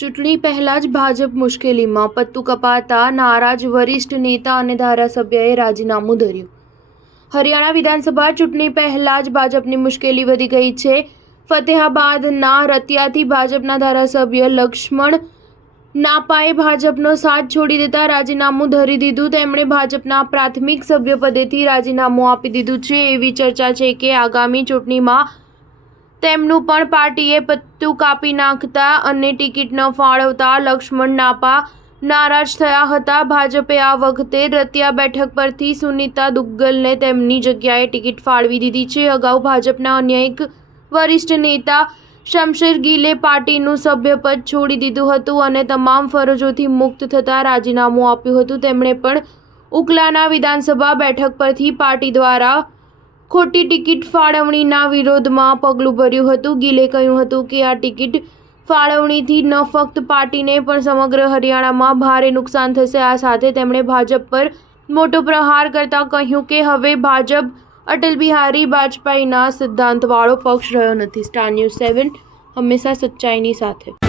ચૂંટણી પહેલા જ ભાજપ મુશ્કેલીમાં, પત્તું કપાતા નારાજ વરિષ્ઠ નેતા અને ધારાસભ્યએ રાજીનામું ધર્યું. હરિયાણા વિધાનસભા ચૂંટણી પહેલા જ ભાજપની મુશ્કેલી વધી ગઈ છે. ફતેહાબાદના રતિયાથી ભાજપના ધારાસભ્ય લક્ષ્મણ નાપાએ ભાજપનો સાથ છોડી દેતા રાજીનામું ધરી દીધું. તેમણે ભાજપના પ્રાથમિક સભ્યપદેથી રાજીનામું આપી દીધું છે. એવી ચર્ચા છે કે આગામી ચૂંટણીમાં તેમનું પણ પાર્ટીએ પત્તું કાપી નાખતા અને ટિકિટ ન ફાળવતા લક્ષ્મણ નાપા નારાજ થયા હતા. ભાજપે આ વખતે રતિયા બેઠક પરથી સુનીતા દુગ્ગલને તેમની જગ્યાએ ટિકિટ ફાળવી દીધી છે. અગાઉ ભાજપના અન્ય એક વરિષ્ઠ નેતા શમશેર ગિલે પાર્ટીનું સભ્યપદ છોડી દીધું હતું અને તમામ ફરજોથી મુક્ત થતાં રાજીનામું આપ્યું હતું. તેમણે પણ ઉકલાના વિધાનસભા બેઠક પરથી પાર્ટી દ્વારા ખોટી ટિકિટ ફાળવણીના વિરોધમાં પગલું ભર્યું હતું. ગિલે કહ્યું હતું કે આ ટિકિટ ફાળવણીથી ન ફક્ત પાર્ટીને પણ સમગ્ર હરિયાણામાં ભારે નુકસાન થશે. આ સાથે તેમણે ભાજપ પર મોટો પ્રહાર કરતા કહ્યું કે હવે ભાજપ અટલ બિહારી વાજપેયીના સિદ્ધાંતવાળો પક્ષ રહ્યો નથી. સ્ટાર ન્યૂઝ 7 હંમેશા સચ્ચાઈની સાથે.